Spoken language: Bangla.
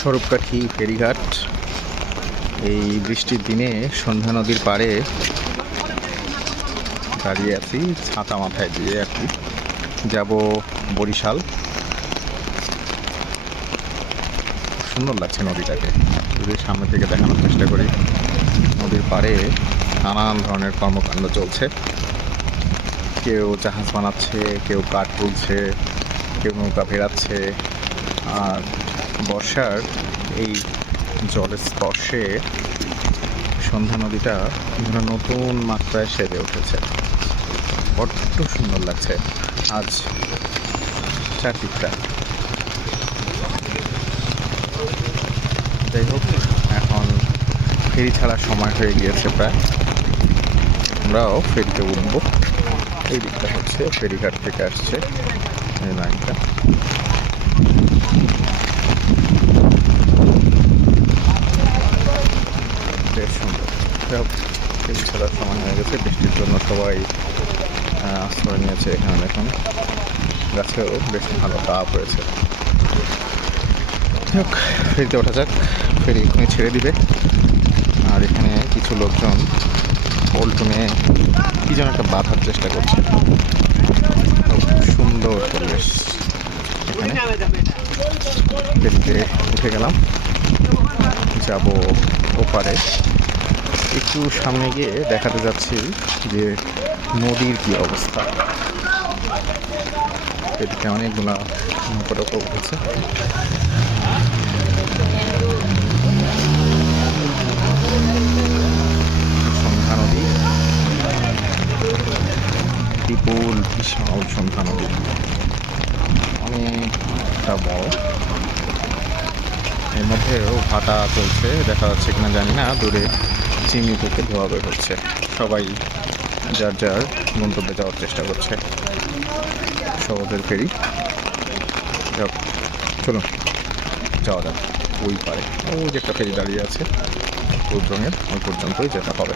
স্বরূপকাঠি ফেরিঘাট। এই বৃষ্টির দিনে সন্ধ্যা নদীর পাড়ে দাঁড়িয়ে আছি ছাতা মাথায় দিয়ে আর কি। যাব বরিশাল। সুন্দর লাগছে নদীটাকে, যদি সামনে থেকে দেখানোর চেষ্টা করি। নদীর পাড়ে নানান ধরনের কর্মকাণ্ড চলছে। কেউ জাহাজ বানাচ্ছে, কেউ কাঠ তুলছে, কেউ নৌকা ফেরাচ্ছে। আর বর্ষার এই জলের স্পর্শে সন্ধ্যা নদীটা যেন নতুন মাত্রায় সেজে উঠেছে। বড্ড সুন্দর লাগছে আজ চারদিকটা। যাই হোক, এখন ফেরি ছাড়ার সময় হয়ে গিয়েছে প্রায়। আমরাও ফেরিতে উঠবো। এই দিকটা হচ্ছে ফেরিঘাট থেকে আসছে এই লাইনটা। বেশ সুন্দর। ফেরি ছাড়ার সময় হয়ে গেছে, বৃষ্টির জন্য সবাই আশ্রয় নিয়েছে এখানে। দেখুন গাছেও বেশ ভালো তাপ হয়েছে। হোক, ফেরিতে ওঠা যাক। ফেরি এখানে ছেড়ে দিবে। আর এখানে কিছু লোকজন পল্টনে কি যেন একটা বাঁধার চেষ্টা করছে। সুন্দর পরিবেশ এখানে। ফেরিতে উঠে গেলাম, যাব ওপারে। একটু সামনে গিয়ে দেখাতে যাচ্ছি যে নদীর কি অবস্থা। এদিকে অনেকগুলো নৌকা টৌকা উঠেছে। সন্ধ্যা নদী, বিপুল বিশাল সন্ধ্যা নদী, অনেকটা বড়। এর মধ্যেও ভাটা চলছে, দেখা যাচ্ছে কিনা জানি না। দূরে চিমনি থেকে ধোয়া বের হচ্ছে। সবাই যার যার গন্তব্যে যাওয়ার চেষ্টা করছে। সহজের ফেরি। যাক, চলুন যাওয়া যাক ওই পারে। ওই যে একটা ফেরি দাঁড়িয়ে আছে হলুদ রঙের, ওই পর্যন্তই যেতে হবে।